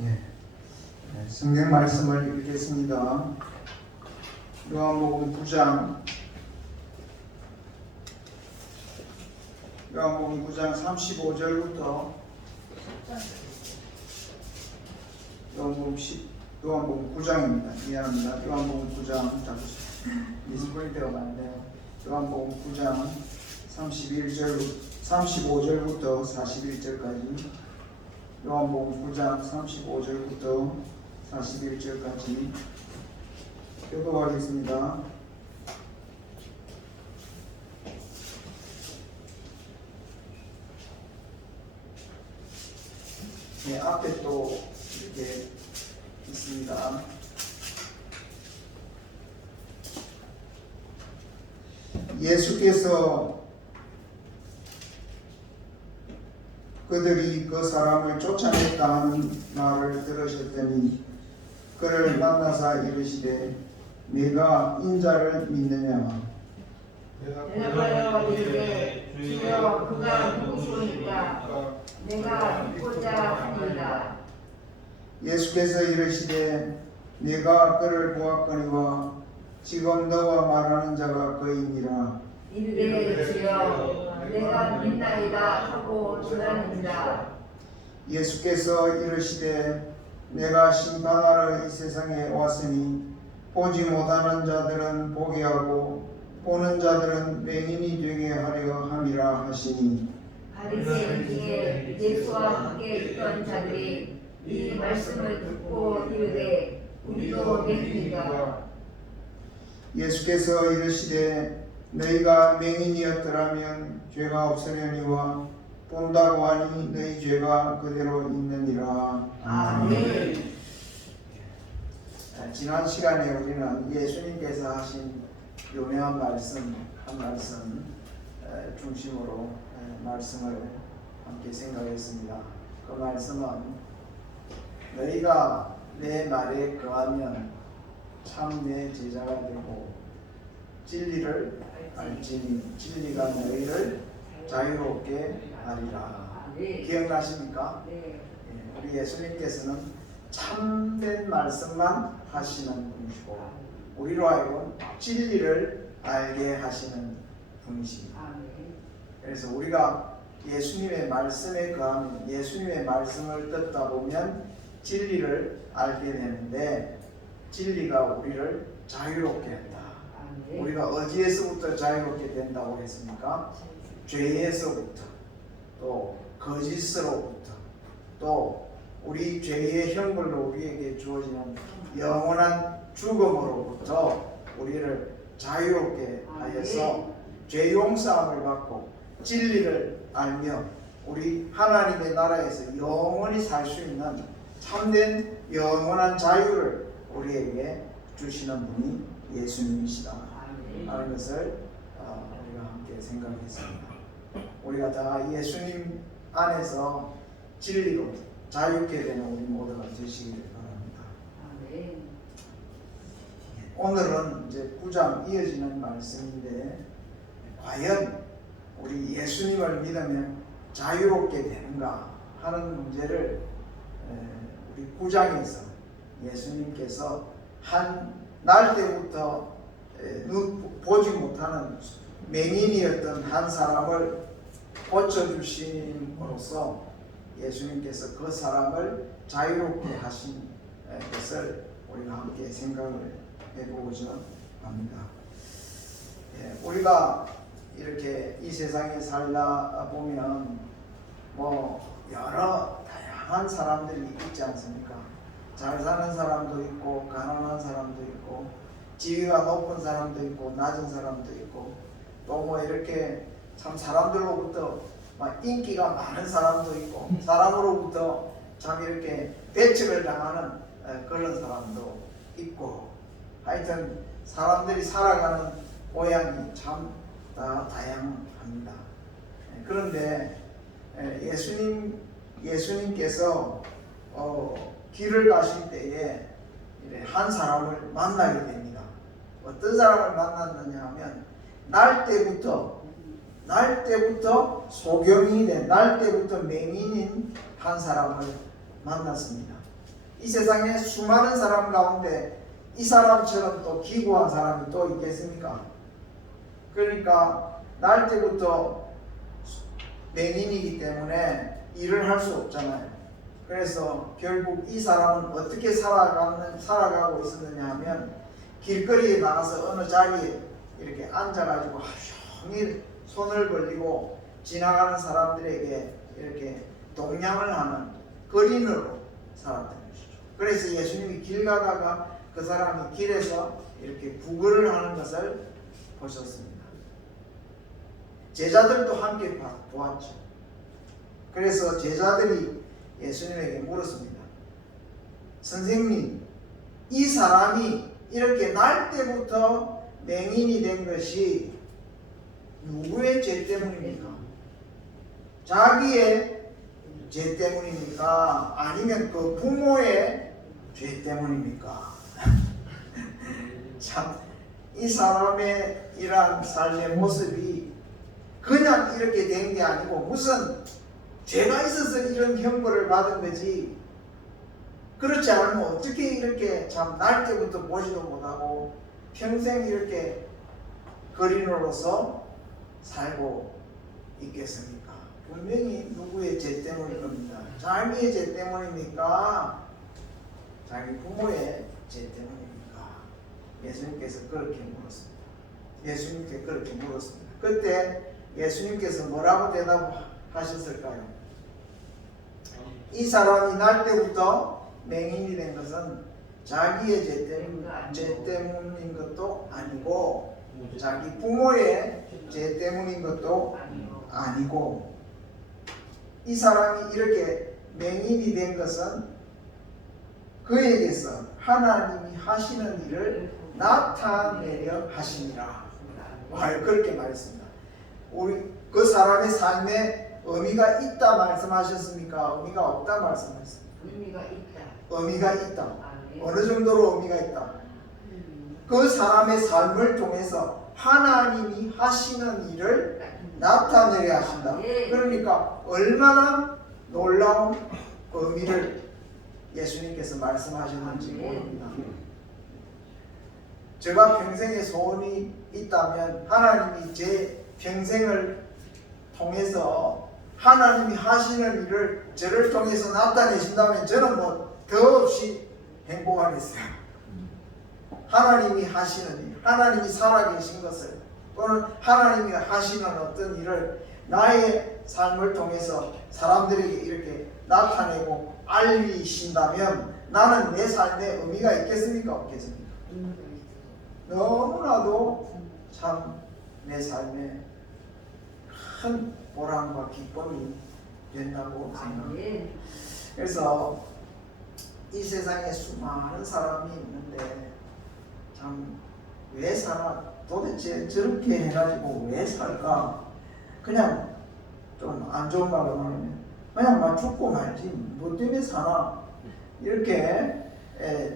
예, 성경 말씀을 읽겠습니다. 요한복음 9장 35절부터 요한복음 9장입니다. 미안합니다. 요한복음 9장 자꾸 미스프린트 때가 많네요. 요한복음 9장 35절부터 41절까지 요한복음 9장 35절부터 41절까지 교도하겠습니다. 네, 앞에 또 이렇게 있습니다. 예수께서 그들이 그 사람을 쫓아냈다 하는 말을 들으셨더니 그를 만나사 이르시되 네가 인자를 믿느냐? 대답하여 이르되 주여 그가 누구시오니까 내가 믿고자 합니다. 예수께서 이르시되 네가 그를 보았거니와 지금 너와 말하는 자가 그이니라. 이르되 주여 내가 믿나이다 하고 주라는지라. 예수께서 이르시되 내가 심판하러 이 세상에 왔으니 보지 못하는 자들은 보게 하고 보는 자들은 맹인이 되게 하려 함이라 하시니 바리새인 중에 예수와 함께 있던 자들이 이 말씀을 듣고 이르되 우리도 맹인이다. 예수께서 이르시되 너희가 맹인이었더라면 죄가 없으려니와 본다고 하니 너희 죄가 그대로 있느니라. 아멘. 지난 시간에 우리는 예수님께서 하신 유명한 말씀 한 말씀 중심으로 말씀을 함께 생각했습니다. 그 말씀은 너희가 내 말에 거하면 참 내 제자가 되고 진리를 알지니 진리가 너희를 자유롭게 하리라. 기억나십니까? 우리 예수님께서는 참된 말씀만 하시는 분이시고 우리로 하여금 진리를 알게 하시는 분이십니다. 그래서 우리가 예수님의 말씀에 거하면 예수님의 말씀을 듣다 보면 진리를 알게 되는데 진리가 우리를 자유롭게 한다. 우리가 어디에서부터 자유롭게 된다고 했습니까? 죄에서부터, 또 거짓으로부터, 또 우리 죄의 형벌로 우리에게 주어지는 영원한 죽음으로부터 우리를 자유롭게 하여서 죄 용서함을 받고 진리를 알며 우리 하나님의 나라에서 영원히 살 수 있는 참된 영원한 자유를 우리에게 주시는 분이 예수님이시다 하는 것을 우리가 함께 생각했습니다. 우리가 다 예수님 안에서 진리로 자유케 되는 우리 모두가 되시기를 바랍니다. 오늘은 이제 9장 이어지는 말씀인데 과연 우리 예수님을 믿으면 자유롭게 되는가 하는 문제를 우리 9장에서 예수님께서 한 날 때부터 보지 못하는 맹인이었던 한 사람을 고쳐주심으로써 예수님께서 그 사람을 자유롭게 하신 것을 우리가 함께 생각을 해보고자 합니다. 우리가 이렇게 이 세상에 살다 보면 여러 다양한 사람들이 있지 않습니까? 잘 사는 사람도 있고 가난한 사람도 있고 지위가 높은 사람도 있고 낮은 사람도 있고 또 이렇게 참 사람들로부터 인기가 많은 사람도 있고 사람으로부터 참 이렇게 배척을 당하는 그런 사람도 있고 하여튼 사람들이 살아가는 모양이 참 다 다양합니다. 그런데 예수님께서 길을 가실 때에 한 사람을 만나게 됩니다. 어떤 사람을 만났느냐 하면 날 때부터 소경이 된 날 때부터 맹인인 한 사람을 만났습니다. 이 세상에 수많은 사람 가운데 이 사람처럼 또 기구한 사람이 또 있겠습니까? 그러니까 날 때부터 맹인이기 때문에 일을 할 수 없잖아요. 그래서 결국 이 사람은 어떻게 살아가고 있었느냐 하면 길거리에 나가서 어느 자리에 이렇게 앉아가지고 하루 종일 손을 벌리고 지나가는 사람들에게 이렇게 동냥을 하는 거린으로 살았던 것이죠. 그래서 예수님이 길 가다가 그 사람이 길에서 이렇게 구걸을 하는 것을 보셨습니다. 제자들도 함께 보았죠. 그래서 제자들이 예수님에게 물었습니다. 선생님, 이 사람이 이렇게 날 때부터 맹인이 된 것이 누구의 죄 때문입니까? 자기의 죄 때문입니까? 아니면 그 부모의 죄 때문입니까? 참, 이 사람의 이러한 삶의 모습이 그냥 이렇게 된 게 아니고 무슨 죄가 있어서 이런 형벌을 받은 거지, 그렇지 않으면 어떻게 이렇게 참 날 때부터 보지도 못하고 평생 이렇게 거린으로서 살고 있겠습니까? 분명히 누구의 죄 때문일 겁니다. 자기의 죄 때문입니까? 자기 부모의 죄 때문입니까? 예수님께서 그렇게 물었습니다. 예수님께 그렇게 물었습니다. 그때 예수님께서 뭐라고 대답하셨을까요? 이 사람이 날 때부터 맹인이 된 것은 자기의 죄 때문인 것도 아니고 자기 부모의 죄 때문인 것도 아니고 이 사람이 이렇게 맹인이 된 것은 그에게서 하나님이 하시는 일을 나타내려 하시니라. 그렇게 말했습니다. 우리 그 사람의 삶에 의미가 있다 말씀하셨습니까? 의미가 없다 말씀하셨습니까? 의미가 있다. 의미가 있다. 네. 어느 정도로 의미가 있다? 그 사람의 삶을 통해서 하나님이 하시는 일을 나타내려 하신다. 그러니까 얼마나 놀라운 의미를 예수님께서 말씀하셨는지 모릅니다. 제가 평생에 소원이 있다면 하나님이 제 평생을 통해서 하나님이 하시는 일을 저를 통해서 나타내신다면 저는 뭐 더없이 행복하겠어요. 하나님이 하시는 일, 하나님이 살아계신 것을 또는 하나님이 하시는 어떤 일을 나의 삶을 통해서 사람들에게 이렇게 나타내고 알리신다면 나는 내 삶에 의미가 있겠습니까? 없겠습니까? 너무나도 참 내 삶에 큰 보람과 기쁨이 된다고 생각합니다. 그래서 이 세상에 수많은 사람이 있는데 참 왜 살아? 도대체 저렇게 해가지고 왜 살까? 그냥 좀 안 좋은 말로 말하면 그냥 막 죽고 말지 뭐 때문에 사나? 이렇게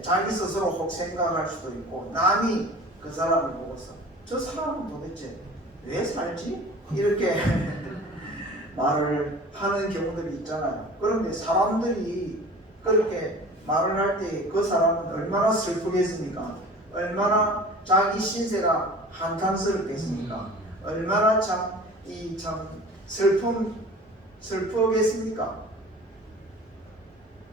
자기 스스로 혹 생각할 수도 있고 남이 그 사람을 보고서 저 사람은 도대체 왜 살지? 이렇게 말을 하는 경우들이 있잖아요. 그런데 사람들이 그렇게 말을 할 때 그 사람은 얼마나 슬프겠습니까? 얼마나 자기 신세가 한탄스럽겠습니까? 얼마나 참 슬프겠습니까?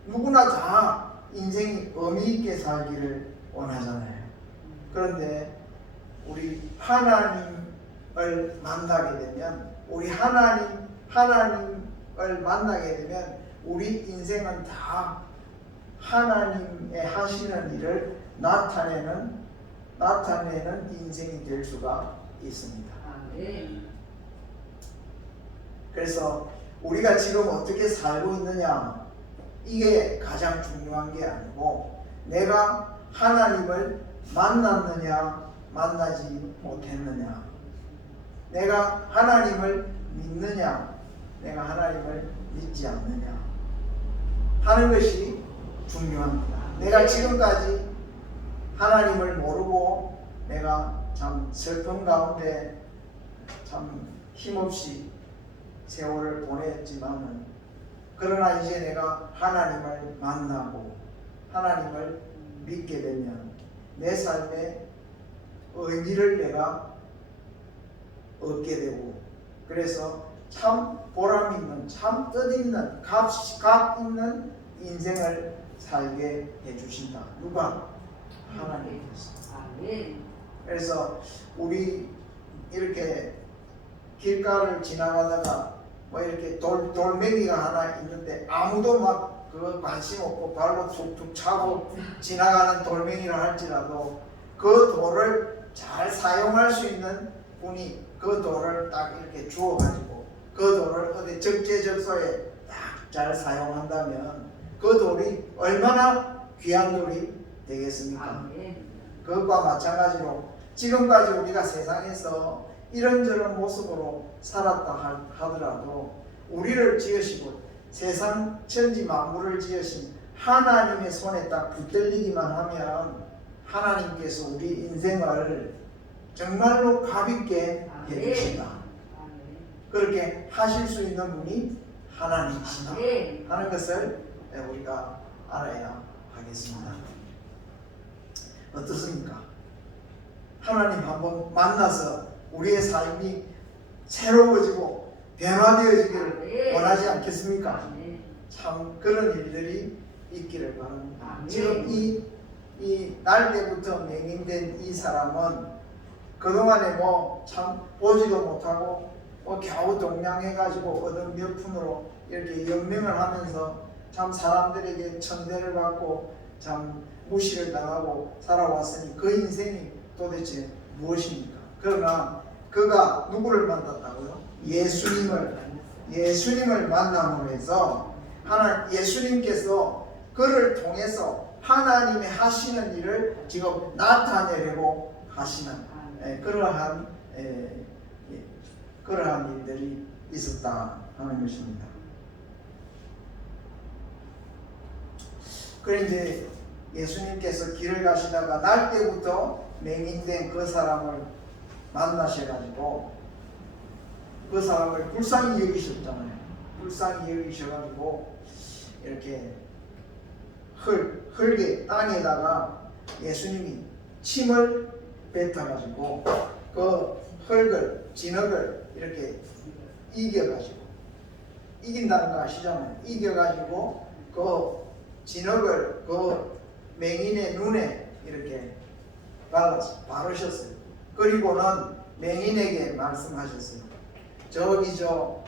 누구나 다 인생이 의미 있게 살기를 원하잖아요. 그런데 우리 하나님을 만나게 되면 하나님을 만나게 되면 우리 인생은 다 하나님의 하시는 일을 나타내는 인생이 될 수가 있습니다. 그래서 우리가 지금 어떻게 살고 있느냐, 이게 가장 중요한 게 아니고 내가 하나님을 만났느냐 만나지 못했느냐, 내가 하나님을 믿느냐 내가 하나님을 믿지 않느냐 하는 것이 중요합니다. 내가 지금까지 하나님을 모르고 내가 참 슬픔 가운데 참 힘없이 세월을 보냈지만은, 그러나 이제 내가 하나님을 만나고 하나님을 믿게 되면 내 삶의 의미를 내가 얻게 되고, 그래서 참 보람 있는, 참 뜻있는, 값 있는 인생을 살게 해주신다. 누가? 하나님께서. 아멘. 그래서 우리 이렇게 길가를 지나가다가 뭐 이렇게 돌멩이가 하나 있는데 아무도 막 그거 관심 없고 발로 툭툭 차고 지나가는 돌멩이라 할지라도 그 돌을 잘 사용할 수 있는 분이 그 돌을 딱 이렇게 주워가지고 그 돌을 어디 적재적소에 딱 잘 사용한다면 그 돌이 얼마나 귀한 돌이 되겠습니까? 아멘. 그것과 마찬가지로 지금까지 우리가 세상에서 이런저런 모습으로 살았다 하더라도 우리를 지으시고 세상 천지 만물을 지으신 하나님의 손에 딱 붙들리기만 하면 하나님께서 우리 인생을 정말로 가볍게 해주신다. 아멘. 그렇게 하실 수 있는 분이 하나님이시다 아멘. 하는 것을 우리가 알아야 하겠습니다. 어떻습니까? 하나님 한번 만나서 우리의 삶이 새로워지고 변화되어지기를 원하지 않겠습니까? 아멘. 참 그런 일들이 있기를 바랍니다. 아멘. 지금 이 날 때부터 맹인된 이 사람은 그동안에 뭐 참 보지도 못하고 뭐 겨우 동냥해가지고 얻은 몇 푼으로 이렇게 연명을 하면서 참 사람들에게 천대를 받고 참 무시를 당하고 살아왔으니 그 인생이 도대체 무엇입니까? 그러나 그가 누구를 만났다고요? 예수님을 만남으로 해서 예수님께서 그를 통해서 하나님의 하시는 일을 지금 나타내려고 하시는 그러한 일들이 있었다 하는 것입니다. 그런데 예수님께서 길을 가시다가 날 때부터 맹인된 그 사람을 만나셔가지고 그 사람을 불쌍히 여기셨잖아요. 불쌍히 여기셔가지고 이렇게 흙에 땅에다가 예수님이 침을 뱉어가지고 그 흙을 진흙을 이렇게 이긴다는 거 아시잖아요. 이겨가지고 그 진흙을 그 맹인의 눈에 이렇게 바르셨어요. 그리고는 맹인에게 말씀하셨어요. 저기 성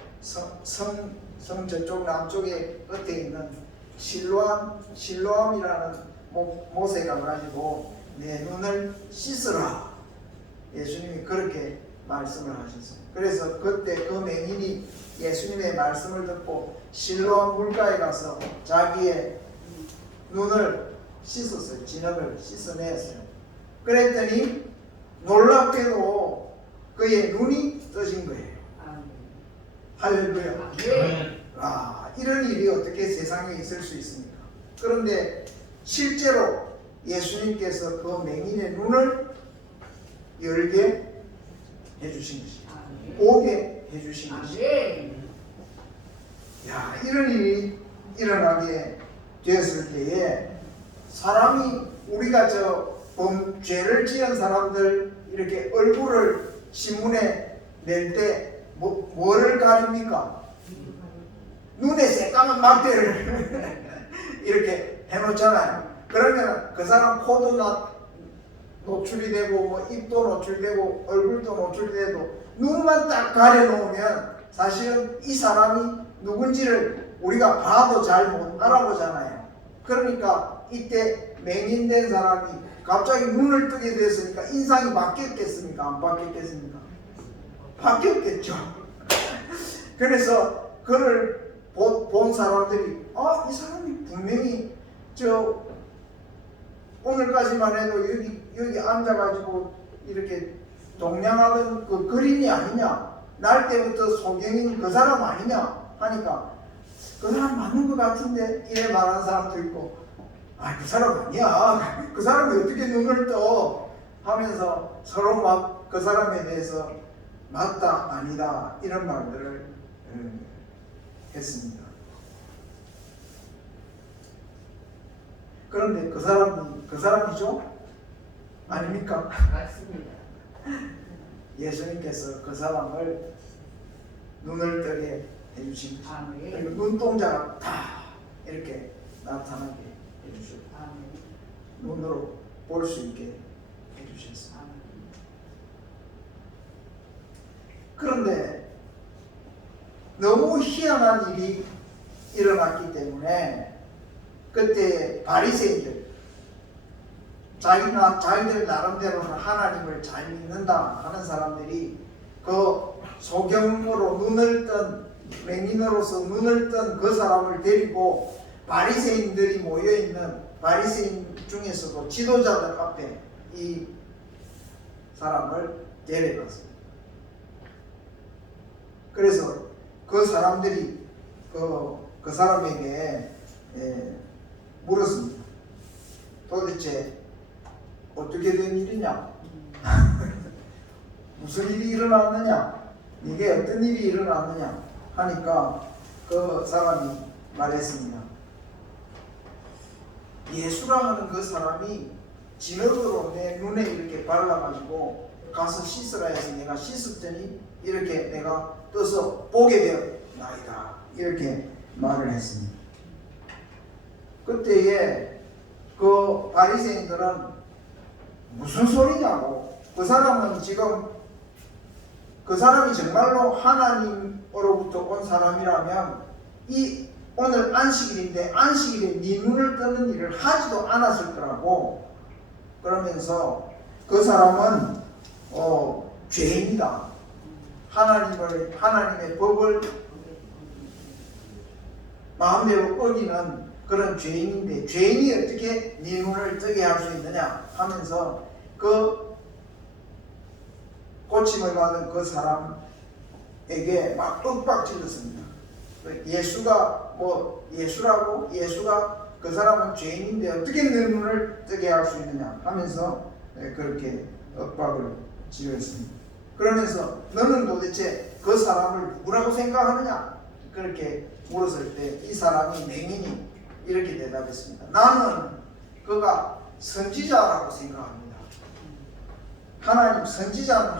저쪽 남쪽에 끝에 있는 실로암이라는 못에 가가지고 내 눈을 씻으라. 예수님이 그렇게 말씀을 하셨어요. 그래서 그때 그 맹인이 예수님의 말씀을 듣고 실로암 물가에 가서 자기의 눈을 씻었어요. 진흙을 씻어냈어요. 그랬더니 놀랍게도 그의 눈이 떠진 거예요. 할렐루야. 이런 일이 어떻게 세상에 있을 수 있습니까? 그런데 실제로 예수님께서 그 맹인의 눈을 열게 해주신 것이에요. 보게 해주신 것이에요. 이런 일이 일어나게 되었을 때에 사람이 우리가 죄를 지은 사람들 이렇게 얼굴을 신문에 낼 때 뭐를 가립니까? 눈에 새까만 막대를 이렇게 해놓잖아요. 그러면 그 사람 코도 노출이 되고 뭐 입도 노출되고 얼굴도 노출돼도 눈만 딱 가려놓으면 사실은 이 사람이 누군지를 우리가 봐도 잘 못 알아보잖아요. 그러니까 이때 맹인된 사람이 갑자기 눈을 뜨게 됐으니까 인상이 바뀌었겠습니까? 안 바뀌었겠습니까? 바뀌었겠죠. 그래서 그를 본 사람들이 이 사람이 분명히 오늘까지만 해도 여기 앉아가지고 이렇게 동냥하던 그 그림이 아니냐, 날 때부터 소경인 그 사람 아니냐 하니까 그 사람 맞는 것 같은데 이래 말하는 사람도 있고 그 사람 아니야, 그 사람이 어떻게 눈을 떠 하면서 서로 막 그 사람에 대해서 맞다 아니다 이런 말들을 했습니다. 그런데 그 사람이 그 사람이죠? 아닙니까? 맞습니다. 예수님께서 그 사람을 눈을 뜨게 해주신 것입니다. 아멘. 그리고 눈동자가 다 이렇게 나타나게 해주셨고 아멘. 눈으로 볼 수 있게 해주셨습니다. 아멘. 그런데 너무 희한한 일이 일어났기 때문에 그때 바리새인들 자기들 나름대로는 하나님을 잘 믿는다 하는 사람들이 그 소경으로 눈을 뜬 맹인으로서 눈을 뜬 그 사람을 데리고 바리새인들이 모여있는 바리새인 중에서도 지도자들 앞에 이 사람을 데려갔습니다. 그래서 그 사람들이 그 사람에게 물었습니다. 도대체 어떻게 된 일이냐? 무슨 일이 일어났느냐? 이게 어떤 일이 일어났느냐? 하니까 그 사람이 말했습니다. 예수라 하는 그 사람이 진흙으로 내 눈에 이렇게 발라가지고 가서 씻으라 해서 내가 씻었더니 이렇게 내가 떠서 보게 되었나이다. 이렇게 말을 했습니다. 그때에 그 바리새인들은 무슨 소리냐고, 그 사람은 지금 그 사람이 정말로 하나님으로부터 온 사람이라면 이 오늘 안식일인데 안식일에 네 눈을 뜨는 일을 하지도 않았을 거라고. 그러면서 그 사람은 죄인이다. 하나님의 법을 마음대로 어기는 그런 죄인인데 죄인이 어떻게 네 눈을 뜨게 할 수 있느냐 하면서 그 고침을 받은 그 사람에게 막 윽박질렀습니다. 예수가 예수라고? 예수가 그 사람은 죄인인데 어떻게 내 눈을 뜨게 할 수 있느냐 하면서 그렇게 윽박을 지르었습니다. 그러면서 너는 도대체 그 사람을 누구라고 생각하느냐? 그렇게 물었을 때 이 사람이 맹인이 이렇게 대답했습니다. 나는 그가 선지자라고 생각합니다. 선지자는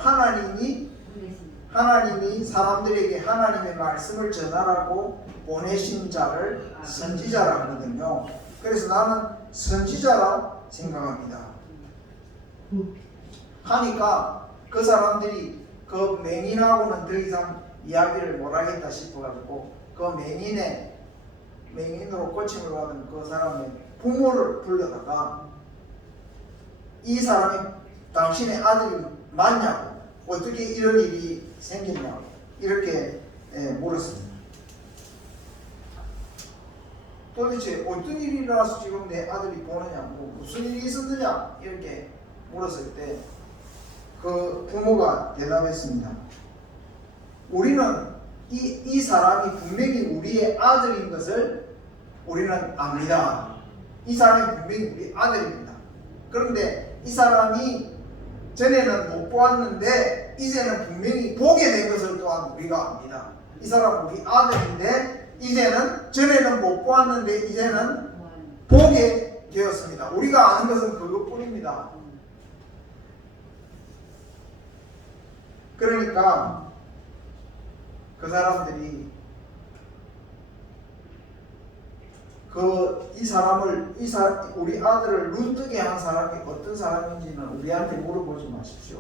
하나님이 사람들에게 하나님의 말씀을 전하라고 보내신 자를 선지자라 하거든요. 그래서 나는 선지자라 생각합니다. 하니까 그 사람들이 그 맹인하고는 더 이상 이야기를 못하겠다 싶어가지고 그 맹인으로 고침을 받은 그 사람의 부모를 불러다가 이 사람이 당신의 아들이 맞냐고, 어떻게 이런 일이 생겼냐고 이렇게 물었습니다. 도대체 어떤 일이 일어나서 지금 내 아들이 보느냐고, 무슨 일이 있었느냐 이렇게 물었을 때 그 부모가 대답했습니다. 우리는 이 사람이 분명히 우리의 아들인 것을 우리는 압니다. 이 사람이 분명히 우리 아들입니다. 그런데 이 사람이 전에는 못 보았는데 이제는 분명히 보게 된 것을 또한 우리가 압니다. 이 사람은 우리 아들인데 이제는 전에는 못 보았는데 이제는 보게 되었습니다. 우리가 아는 것은 그것뿐입니다. 그러니까 그 사람들이 우리 아들을 눈뜨게 한 사람이 어떤 사람인지는 우리한테 물어보지 마십시오.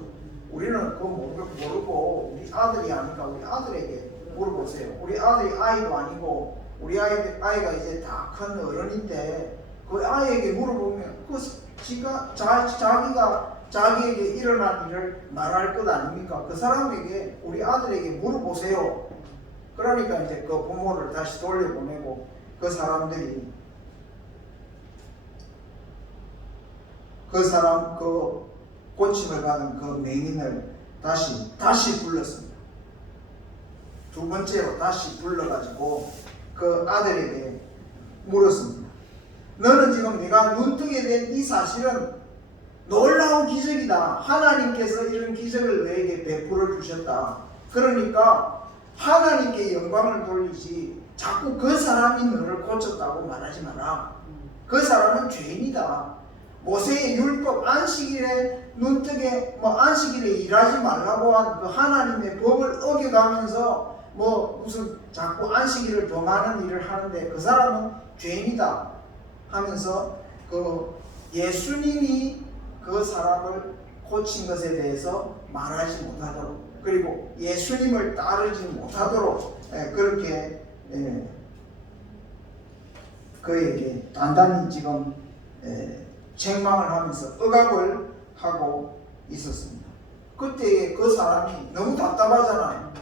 우리는 그거 모르고 우리 아들이 아니까 우리 아들에게 물어보세요. 우리 아들이 아이도 아니고 우리 아이가 이제 다 큰 어른인데 그 아이에게 물어보면 자기가 자기에게 일어난 일을 말할 것 아닙니까? 그 사람에게 우리 아들에게 물어보세요. 그러니까 이제 그 부모를 다시 돌려보내고 그 사람들이 그 고침을 받은 그 맹인을 다시 불렀습니다. 두 번째로 다시 불러가지고 그 아들에게 물었습니다. 너는 지금 네가 눈뜨게 된 이 사실은 놀라운 기적이다. 하나님께서 이런 기적을 너에게 베풀어 주셨다. 그러니까 하나님께 영광을 돌리지 자꾸 그 사람이 너를 고쳤다고 말하지 마라. 그 사람은 죄인 죄인이다. 모세의 율법 안식일에 눈뜨게 안식일에 일하지 말라고 한 그 하나님의 법을 어겨가면서 무슨 자꾸 안식일을 범하는 일을 하는데 그 사람은 죄인이다 하면서 그 예수님이 그 사람을 고친 것에 대해서 말하지 못하도록, 그리고 예수님을 따르지 못하도록 그렇게 그에게 단단히 지금 책망을 하면서 억압을 하고 있었습니다. 그때 그 사람이 너무 답답하잖아요.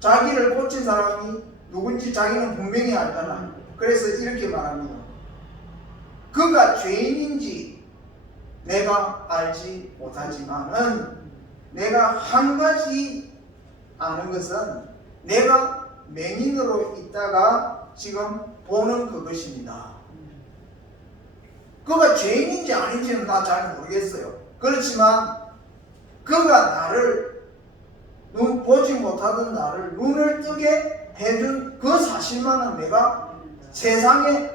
자기를 고친 사람이 누군지 자기는 분명히 알잖아요. 그래서 이렇게 말합니다. 그가 죄인인지 내가 알지 못하지만은 내가 한 가지 아는 것은 내가 맹인으로 있다가 지금 보는 그것입니다. 그가 죄인인지 아닌지는 나 잘 모르겠어요. 그렇지만 그가 나를 보지 못하던 나를 눈을 뜨게 해준 그 사실만은 내가 세상에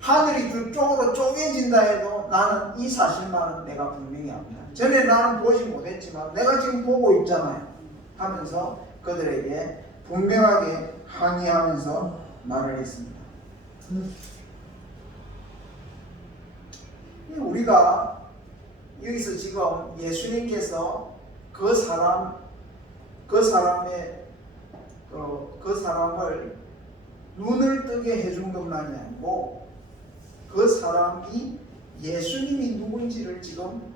하늘이 두 쪽으로 쪼개진다 해도 나는 이 사실만은 내가 분명히 압니다. 전에 나는 보지 못했지만 내가 지금 보고 있잖아요 하면서 그들에게 분명하게 항의하면서 말을 했습니다. 우리가 여기서 지금 예수님께서 그 사람을 눈을 뜨게 해준 것만이 아니고 그 사람이 예수님이 누군지를 지금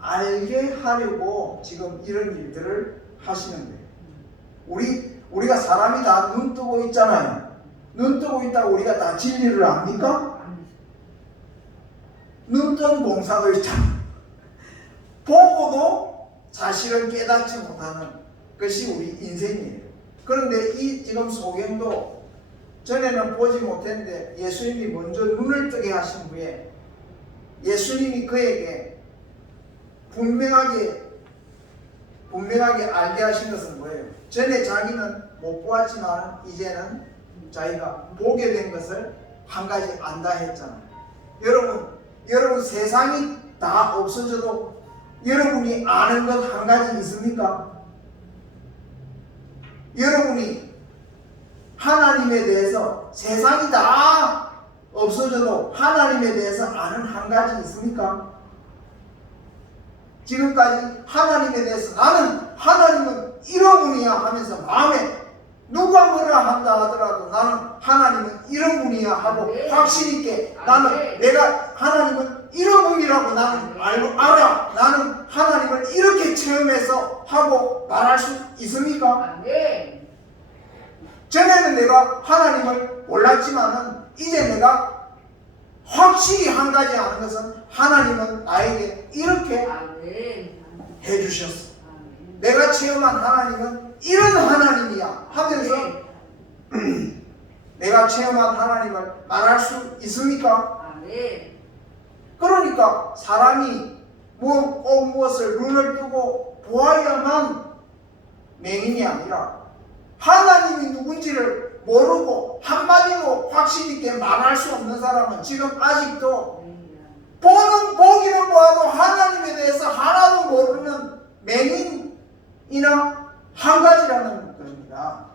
알게 하려고 지금 이런 일들을 하시는 거예요. 우리가 사람이 다 눈 뜨고 있잖아요. 눈 뜨고 있다고 우리가 다 진리를 압니까? 눈 뜬 공사도 있잖아. 보고도 사실은 깨닫지 못하는 것이 우리 인생이에요. 그런데 이 지금 소경도 전에는 보지 못했는데 예수님이 먼저 눈을 뜨게 하신 후에 예수님이 그에게 분명하게 알게 하신 것은 뭐예요? 전에 자기는 못 보았지만 이제는 자기가 보게 된 것을 한 가지 안다 했잖아요. 여러분 세상이 다 없어져도 여러분이 아는 것 한 가지 있습니까? 여러분이 하나님에 대해서 세상이 다 없어져도 하나님에 대해서 아는 한 가지 있습니까? 지금까지 하나님에 대해서 나는 하나님은 이런 분이야 하면서 마음에 누가 뭐라 한다 하더라도 나는 하나님은 이런 분이야 하고 확신 있게 나는 내가 하나님은 이런 분이라고 나는 알아. 나는 하나님을 이렇게 체험해서 하고 말할 수 있습니까? 전에는 내가 하나님을 몰랐지만은 이제 내가 확실히 한 가지 아는 것은 하나님은 나에게 이렇게 해주셨어. 내가 체험한 하나님은 이런 하나님이야 하면서 내가 체험한 하나님을 말할 수 있습니까? 그러니까 사람이 무엇을 눈을 뜨고 보아야만 맹인이 아니라 하나님이 누군지를 모르고 한마디로 확신 있게 말할 수 없는 사람은 지금 아직도 보기는 보아도 하나님에 대해서 하나도 모르는 맹인이나 한 가지라는 겁니다.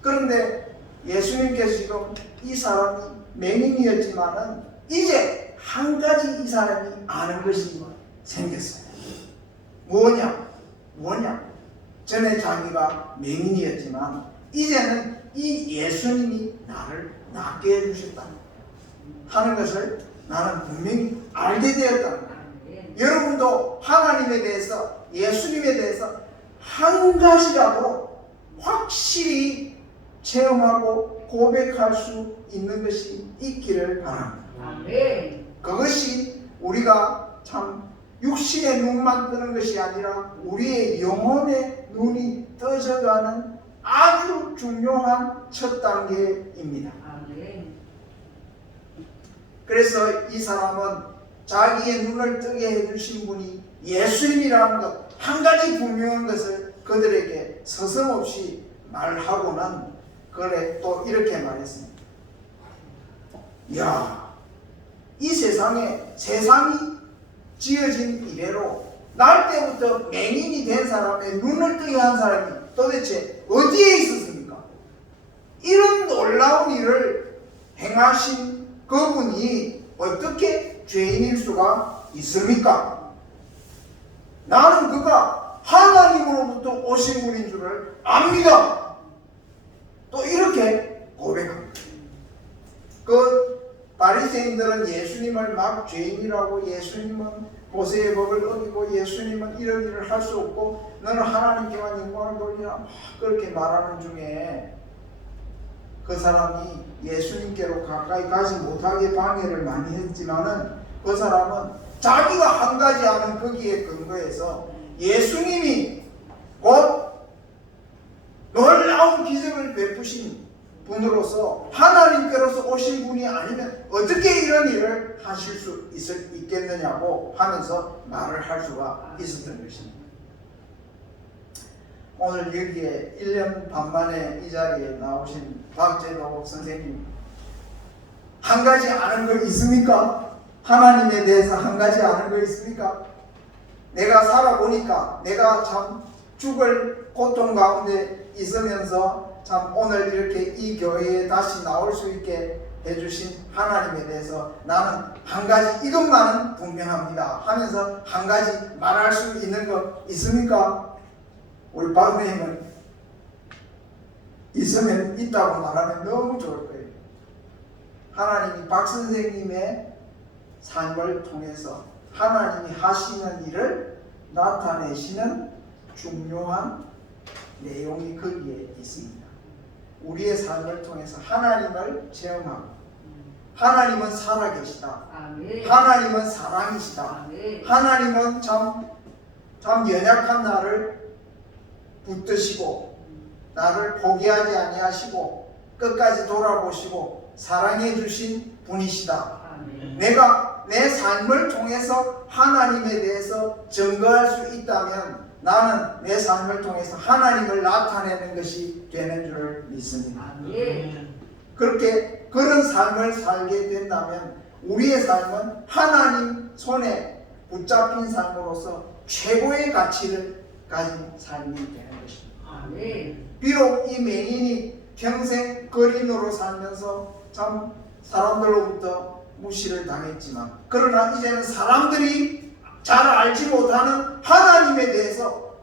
그런데 예수님께서 지금 이 사람이 맹인이었지만은 이제 한 가지 이 사람이 아는 것이 생겼어요. 뭐냐? 전에 자기가 맹인이었지만 이제는 이 예수님이 나를 낫게 해주셨다 하는 것을 나는 분명히 알게 되었다는 거예요. 여러분도 하나님에 대해서 예수님에 대해서 한 가지라도 확실히 체험하고 고백할 수 있는 것이 있기를 바랍니다. 그것이 우리가 참 육신의 눈만 뜨는 것이 아니라 우리의 영혼의 눈이 떠져가는 아주 중요한 첫 단계입니다. 그래서 이 사람은 자기의 눈을 뜨게 해주신 분이 예수님이라는 것 한 가지 분명한 것을 그들에게 서슴없이 말하고는 그래 또 이렇게 말했습니다. 이 세상이 지어진 이래로 날 때부터 맹인이 된 사람의 눈을 뜨게 한 사람이 도대체 어디에 있었습니까? 이런 놀라운 일을 행하신 그분이 어떻게 죄인일 수가 있습니까? 나는 그가 하나님으로부터 오신 분인 줄을 압니다. 또 이렇게 고백합니다. 그 바리새인들은 예수님을 막 죄인이라고, 예수님은 모세의 법을 어기고, 예수님은 이런 일을 할 수 없고 너는 하나님께만 영광을 돌리라 막 그렇게 말하는 중에 그 사람이 예수님께로 가까이 가지 못하게 방해를 많이 했지만은 그 사람은 자기가 한 가지 아는 거기에 근거해서 예수님이 곧 놀라운 기적을 베푸신 분으로서 하나님께로서 오신 분이 아니면 어떻게 이런 일을 하실 수 있겠느냐고 하면서 말을 할 수가 있었던 것입니다. 오늘 여기에 1년 반 만에 이 자리에 나오신 박재도 선생님, 한 가지 아는 거 있습니까? 하나님에 대해서 한 가지 아는 거 있습니까? 내가 살아보니까 내가 참 죽을 고통 가운데 있으면서 참 오늘 이렇게 이 교회에 다시 나올 수 있게 해주신 하나님에 대해서 나는 한 가지 이것만은 분명합니다 하면서 한 가지 말할 수 있는 거 있습니까? 우리 박 선생님은 있으면 있다고 말하면 너무 좋을 거예요. 하나님이 박 선생님의 삶을 통해서 하나님이 하시는 일을 나타내시는 중요한 내용이 거기에 있습니다. 우리의 삶을 통해서 하나님을 체험하고, 하나님은 살아계시다, 하나님은 사랑이시다, 하나님은 참 연약한 나를 붙드시고 나를 포기하지 아니하시고 끝까지 돌아보시고 사랑해 주신 분이시다. 내가 내 삶을 통해서 하나님에 대해서 증거할 수 있다면 나는 내 삶을 통해서 하나님을 나타내는 것이 되는 줄을 믿습니다. 그렇게 그런 삶을 살게 된다면 우리의 삶은 하나님 손에 붙잡힌 삶으로서 최고의 가치를 가진 삶이 되는 것입니다. 비록 이 맹인이 평생 거린으로 살면서 참 사람들로부터 무시를 당했지만, 그러나 이제는 사람들이 잘 알지 못하는 하나님에 대해서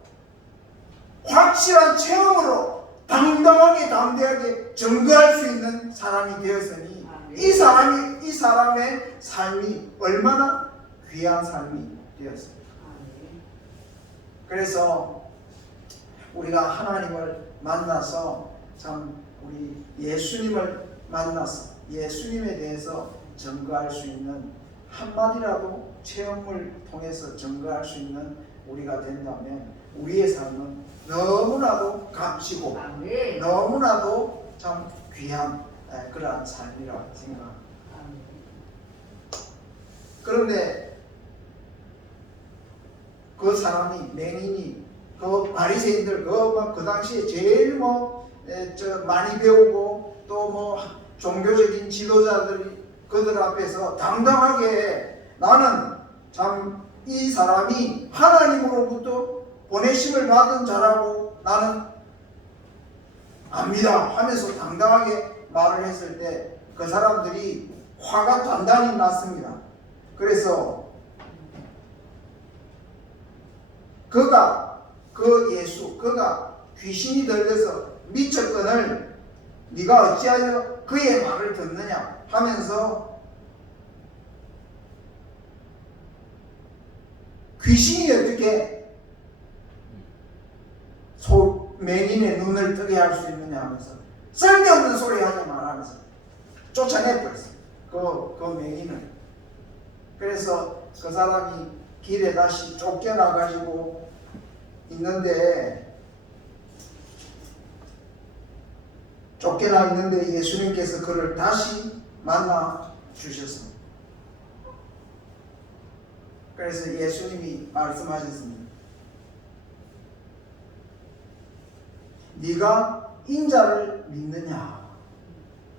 확실한 체험으로 당당하게 담대하게 증거할 수 있는 사람이 되었으니 이 사람의 삶이 얼마나 귀한 삶이 되었습니까? 그래서 우리가 하나님을 만나서 참 우리 예수님을 만나서 예수님에 대해서 증거할 수 있는 한마디라도 체험을 통해서 증거할 수 있는 우리가 된다면 우리의 삶은 너무나도 값지고 너무나도 참 귀한 그러한 삶이라고 생각합니다. 그런데 그 사람이, 맹인이, 그 바리새인들, 그 당시에 제일 많이 배우고 또 종교적인 지도자들이 그들 앞에서 당당하게 나는 참 이 사람이 하나님으로부터 보내심을 받은 자라고 나는 압니다 하면서 당당하게 말을 했을 때 그 사람들이 화가 단단히 났습니다. 그래서 그가 귀신이 들려서 미쳤거늘 네가 어찌하여 그의 말을 듣느냐 하면서 귀신이 어떻게 맹인의 눈을 뜨게 할 수 있느냐 하면서 쓸데없는 소리 하지 말하면서 쫓아내버렸어요. 그 맹인을. 그래서 그 사람이 길에 다시 쫓겨나가지고 있는데 예수님께서 그를 다시 만나 주셨습니다. 그래서 예수님이 말씀하셨습니다. 네가 인자를 믿느냐?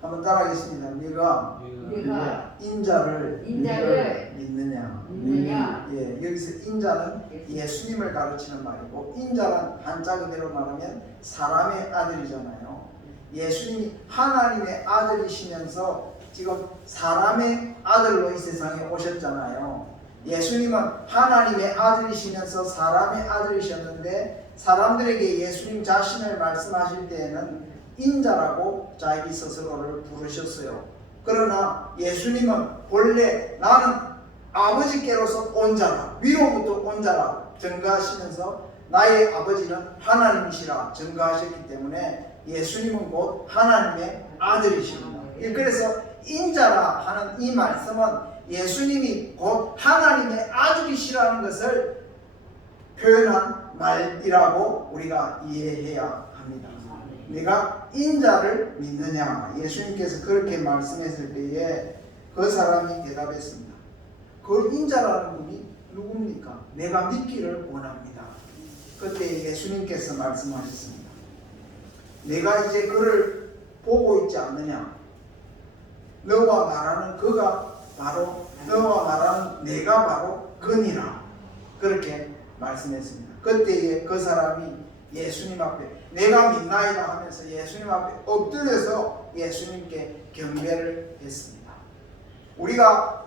한번 따라하겠습니다. 네가 네가 인자를 인자를 믿느냐? 믿느냐? 예, 여기서 인자는 예수님을 가르치는 말이고, 인자란 한자 그대로 말하면 사람의 아들이잖아요. 예수님이 하나님의 아들이시면서 지금 사람의 아들로 이 세상에 오셨잖아요. 예수님은 하나님의 아들이시면서 사람의 아들이셨는데, 사람들에게 예수님 자신을 말씀하실 때에는 인자라고 자기 스스로를 부르셨어요. 그러나 예수님은 본래 나는 아버지께로서 온 자라, 위로부터 온 자라 증거하시면서 나의 아버지는 하나님이시라 증거하셨기 때문에 예수님은 곧 하나님의 아들이십니다. 그래서 인자라 하는 이 말씀은 예수님이 곧 하나님의 아들이시라는 것을 표현한 말이라고 우리가 이해해야 합니다. 네가 인자를 믿느냐? 예수님께서 그렇게 말씀했을 때에 그 사람이 대답했습니다. 그 인자라는 분이 누굽니까? 내가 믿기를 원합니다. 그때 예수님께서 말씀하셨습니다. 내가 이제 그를 보고 있지 않느냐? 너와 말하는 그가 바로, 너와 말하는 내가 바로 그니라. 그렇게 말씀했습니다. 그때에 그 사람이 예수님 앞에 내가 믿나이다 하면서 예수님 앞에 엎드려서 예수님께 경배를 했습니다. 우리가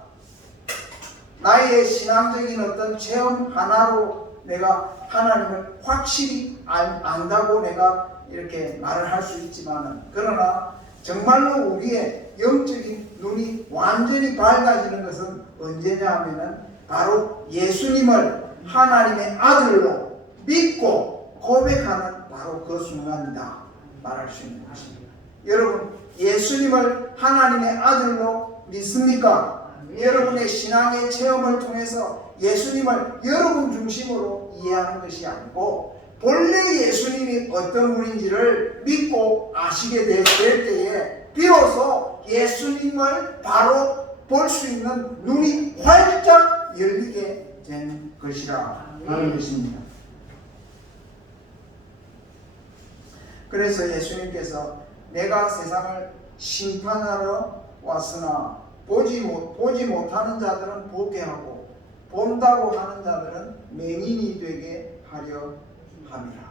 나의 신앙적인 어떤 체험 하나로 내가 하나님을 확실히 안다고 내가 이렇게 말을 할 수 있지만은, 그러나 정말로 우리의 영적인 눈이 완전히 밝아지는 것은 언제냐 하면은 바로 예수님을 하나님의 아들로 믿고 고백하는 바로 그 순간이다 말할 수 있는 것입니다. 여러분, 예수님을 하나님의 아들로 믿습니까? 여러분의 신앙의 체험을 통해서 예수님을 여러분 중심으로 이해하는 것이 아니고 본래 예수님이 어떤 분인지를 믿고 아시게 될 때에 비로소 예수님을 바로 볼 수 있는 눈이 활짝 열리게 된 것이라 하는 것입니다. 그래서 예수님께서 내가 세상을 심판하러 왔으나 보지 못하는 자들은 보게 하고 본다고 하는 자들은 맹인이 되게 하려 함이라.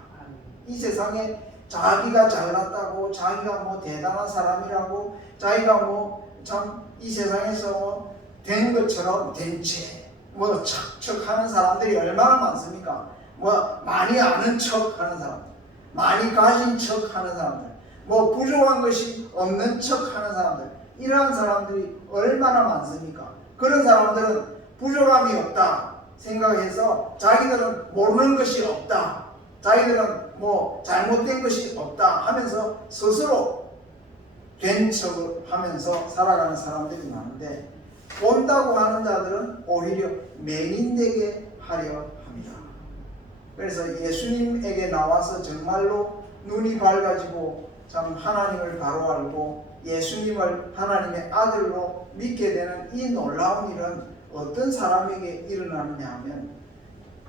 이 세상에 자기가 잘났다고, 자기가 뭐 대단한 사람이라고, 자기가 뭐 참 이 세상에서 된 것처럼 된 채 뭐 척척하는 사람들이 얼마나 많습니까? 뭐 많이 아는 척하는 사람, 많이 가진 척하는 사람들, 뭐 부족한 것이 없는 척하는 사람들, 이러한 사람들이 얼마나 많습니까? 그런 사람들은 부족함이 없다 생각해서 자기들은 모르는 것이 없다, 자기들은 뭐 잘못된 것이 없다 하면서 스스로 된 척을 하면서 살아가는 사람들이 많은데, 본다고 하는 자들은 오히려 맹인되게 하려 합니다. 그래서 예수님에게 나와서 정말로 눈이 밝아지고 참 하나님을 바로 알고 예수님을 하나님의 아들로 믿게 되는 이 놀라운 일은 어떤 사람에게 일어나느냐 하면,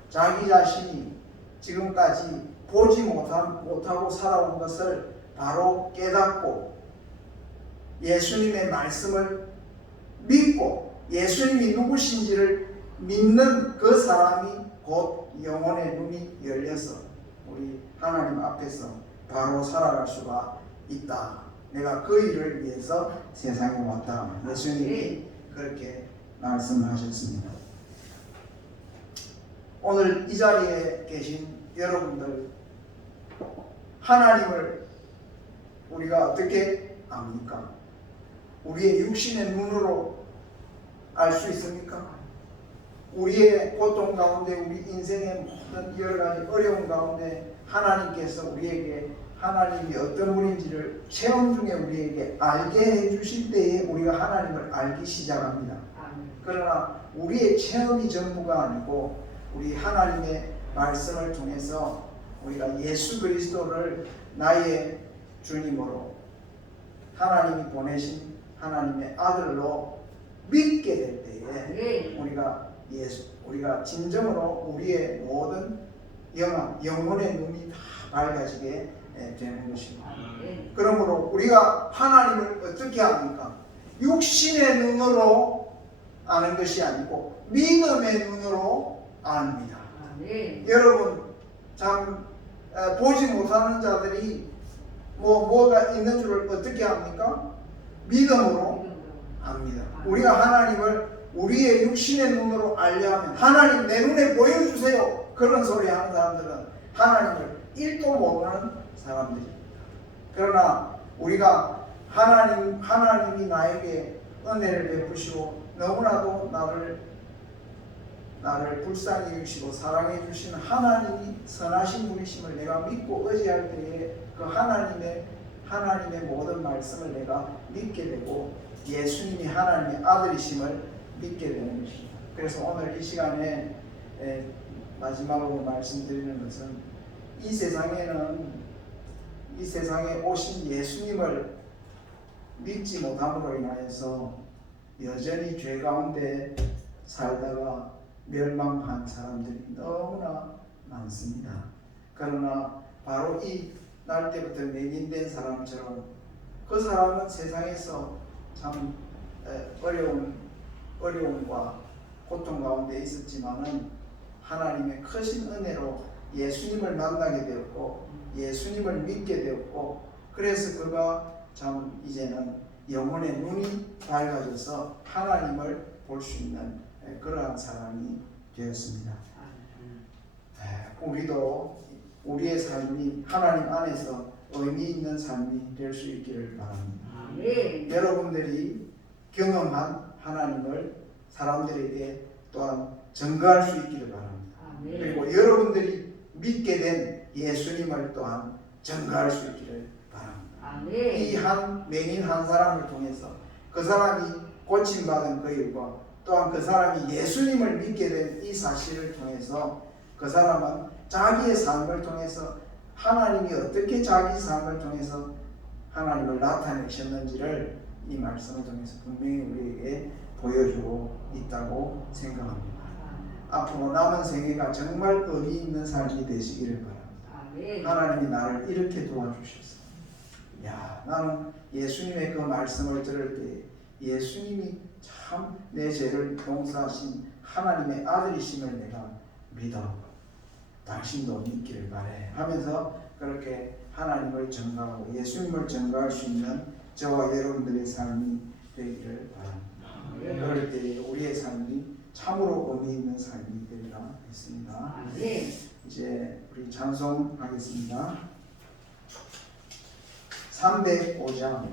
자기 자신이 지금까지 보지 못하고 살아온 것을 바로 깨닫고 예수님의 말씀을 믿고 예수님이 누구신지를 믿는 그 사람이 곧 영혼의 눈이 열려서 우리 하나님 앞에서 바로 살아갈 수가 있다. 내가 그 일을 위해서 세상에 왔다. 예수님이 그렇게 말씀하셨습니다. 오늘 이 자리에 계신 여러분들, 하나님을 우리가 어떻게 압니까? 우리의 육신의 눈으로 알 수 있습니까? 우리의 고통 가운데, 우리 인생의 모든 여러 가지 어려움 가운데 하나님께서 우리에게 하나님이 어떤 분인지를 체험 중에 우리에게 알게 해주실 때에 우리가 하나님을 알기 시작합니다. 그러나 우리의 체험이 전부가 아니고 우리 하나님의 말씀을 통해서 우리가 예수 그리스도를 나의 주님으로 하나님이 보내신 하나님의 아들로 믿게 될 때에 우리가 진정으로 우리의 모든 영혼의 눈이 다 밝아지게 되는 것입니다. 아멘. 그러므로 우리가 하나님을 어떻게 합니까? 육신의 눈으로 아는 것이 아니고 믿음의 눈으로 압니다. 아멘. 여러분 참 보지 못하는 자들이 뭐가 있는 줄을 어떻게 합니까? 믿음으로 압니다. 우리가 하나님을 우리의 육신의 눈으로 알려면 하나님 내 눈에 보여주세요. 그런 소리 하는 사람들은 하나님을 1도 모르는 사람들입니다. 그러나 우리가 하나님이 나에게 은혜를 베푸시고 너무나도 나를 불쌍히 여기시고 사랑해 주시는 하나님이 선하신 분이심을 내가 믿고 의지할 때에 그 하나님의 모든 말씀을 내가 믿게 되고 예수님이 하나님의 아들이심을 믿게 되는 것입니다. 그래서 오늘 이 시간에 마지막으로 말씀드리는 것은 이 세상에 오신 예수님을 믿지 못함으로 인하여서 여전히 죄 가운데 살다가 멸망한 사람들이 너무나 많습니다. 그러나 바로 이 날 때부터 맹인된 사람처럼 그 사람은 세상에서 참 어려움과 고통 가운데 있었지만은 하나님의 크신 은혜로 예수님을 만나게 되었고 예수님을 믿게 되었고 그래서 그가 참 이제는 영혼의 눈이 밝아져서 하나님을 볼 수 있는 그러한 사람이 되었습니다. 우리도 우리의 삶이 하나님 안에서 의미 있는 삶이 될 수 있기를 바랍니다. 아멘. 여러분들이 경험한 하나님을 사람들에게 또한 전가할 수 있기를 바랍니다. 아멘. 그리고 여러분들이 믿게 된 예수님을 또한 전가할 수 있기를 바랍니다. 아멘. 이 한 맹인 한 사람을 통해서 그 사람이 고침받은 그 일과 또한 그 사람이 예수님을 믿게 된 이 사실을 통해서 그 사람은 자기의 삶을 통해서 하나님이 어떻게 자기 삶을 통해서 하나님을 나타내셨는지를 이 말씀을 통해서 분명히 우리에게 보여주고 있다고 생각합니다. 앞으로 남은 생애가 정말 의미 있는 삶이 되시기를 바랍니다. 아멘. 하나님이 나를 이렇게 도와주셨어. 나는 예수님의 그 말씀을 들을 때 예수님이 참 내 죄를 용서하신 하나님의 아들이심을 내가 믿어. 당신도 믿기를 바래 하면서 그렇게 하나님을 전가하고 예수님을 전가할 수 있는 저와 여러분들의 삶이 되기를 바랍니다. 그럴 때 우리의 삶이 참으로 의미 있는 삶이 되리라 했습니다. 아멘. 이제 우리 찬송하겠습니다. 305장